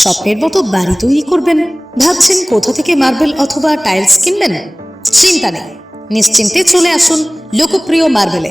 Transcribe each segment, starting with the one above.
স্বপ্নের মতো বাড়ি তৈরি করবেন, ভাবছেন কোথা থেকে মার্বেল অথবা টাইলস কিনবেন? চিন্তা নেই, নিশ্চিন্তে চলে আসুন লোকপ্রিয় মার্বেলে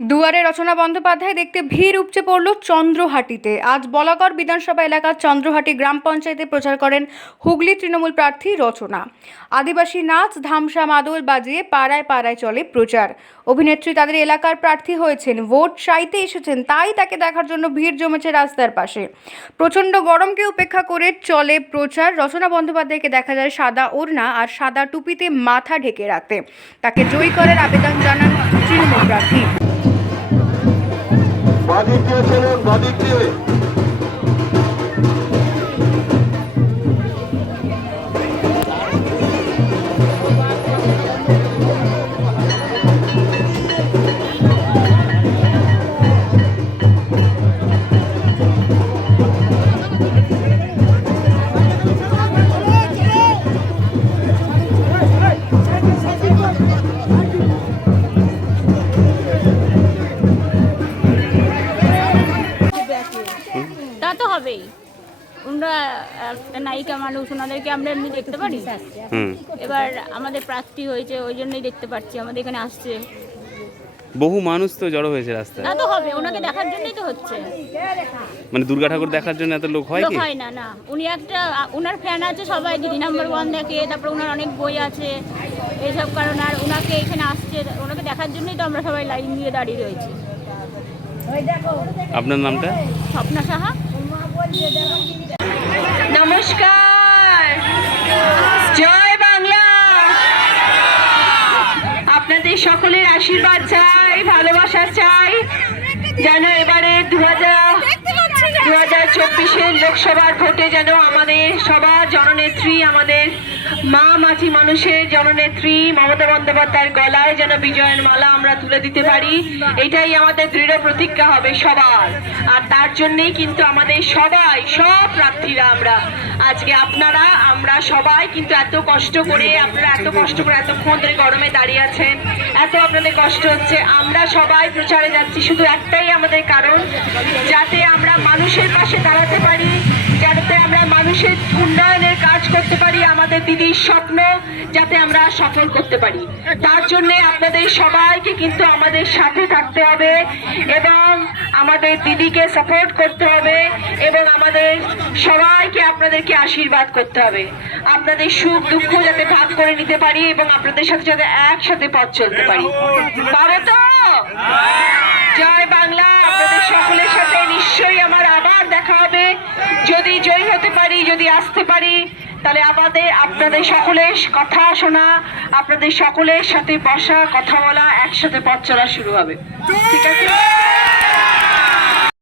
দুয়ারে রচনা বন্দ্যোপাধ্যায় দেখতে ভিড় উপচে পড়ল চন্দ্রহাটিতে। আজ বলাগড় বিধানসভা এলাকার চন্দ্রহাটি গ্রাম পঞ্চায়েতে প্রচার করেন হুগলি তৃণমূল প্রার্থী রচনা। আদিবাসী নাচ, ধামসা মাদল বাজিয়ে পাড়ায় পাড়ায় চলে প্রচার। অভিনেত্রী তাদের এলাকার প্রার্থী হয়েছেন, ভোট চাইতে এসেছেন, তাই তাকে দেখার জন্য ভিড় জমেছে রাস্তার পাশে। প্রচণ্ড গরমকে উপেক্ষা করে চলে প্রচার। রচনা বন্দ্যোপাধ্যায়কে দেখা যায় সাদা ওড়না আর সাদা টুপিতে মাথা ঢেকে রাখতে তাকে জয়ী করার আবেদন জানান তৃণমূল প্রার্থী। বাদিক চলুন বাদিক ওনারা একটা নায়িকা মানুষ ওনাদেরকে আমরা এমনি দেখতে পারি। এবার আমাদের প্রার্থী হয়েছে ওই জন্যই দেখতে পাচ্ছি আমাদের এখানে আসছে। বহু মানুষ তো জড়ো হয়েছে রাস্তায়। তা তো হবে ওনাকে দেখার জন্যই তো হচ্ছে। মানে দুর্গা ঠাকুর দেখার জন্য এত লোক হয় কি? হয় না না। উনি একটা ওনার ফ্যান আছে সবাই দিদি নাম্বার ওয়ান দেখে তারপর ওনার অনেক বই আছে এইসব কারণে। আর ওনাকে এখানে আসছে ওনাকে দেখার জন্যই তো আমরা সবাই লাইন দিয়ে দাঁড়িয়ে রয়েছি। আপনার নামটা? স্বপ্না সাহা। সকলের আশীর্বাদ চাই, ভালোবাসা চাই। যেন এবারে দু দু হাজার চব্বিশের লোকসভার ভোটে যেন আমাদের সবার জননেত্রী, আমাদের মা মাঝি মানুষের জননেত্রী মমতা বন্দ্যোপাধ্যায়ের গলায় যেন বিজয়ের মালা আমরা তুলে দিতে পারি, এটাই আমাদের দৃঢ় প্রতিজ্ঞা হবে সবার। আর তার জন্যই কিন্তু আমাদের সবাই, সব প্রার্থীরা আমরা, আজকে আপনারা, আমরা সবাই কিন্তু এত কষ্ট করে, আপনারা এত কষ্ট করে এতক্ষণ ধরে গরমে দাঁড়িয়ে আছেন। এত আপনাদের কষ্ট হচ্ছে। আমরা সবাই প্রচারে যাচ্ছি শুধু একটাই আমাদের কারণ, যাতে আমরা মানুষের পাশে দিদির স্বপ্ন যাতে আমরা সফল করতে পারি। তার জন্য আপনাদের সবাইকে কিন্তু আমাদের সাথে থাকতে হবে এবং আমাদের দিদিকে সাপোর্ট করতে হবে এবং আমাদের সবাইকে আপনাদেরকে আশীর্বাদ করতে হবে। আপনাদের সুখ দুঃখ যাতে ভাগ করে নিতে পারি এবং আপনাদের সাথে যাতে একসাথে পথ চলতে পারি। পারো তো? জয় বাংলা। আপনাদের সকলের সাথে নিশ্চয়ই আমার আবার দেখা হবে। যদি জয়ী হতে পারি, যদি আসতে পারি তাহলে আমাদের, আপনাদের সকলের কথা শোনা, আপনাদের সকলের সাথে বসা, কথা বলা, একসাথে পথ চলা শুরু হবে। ঠিক আছে?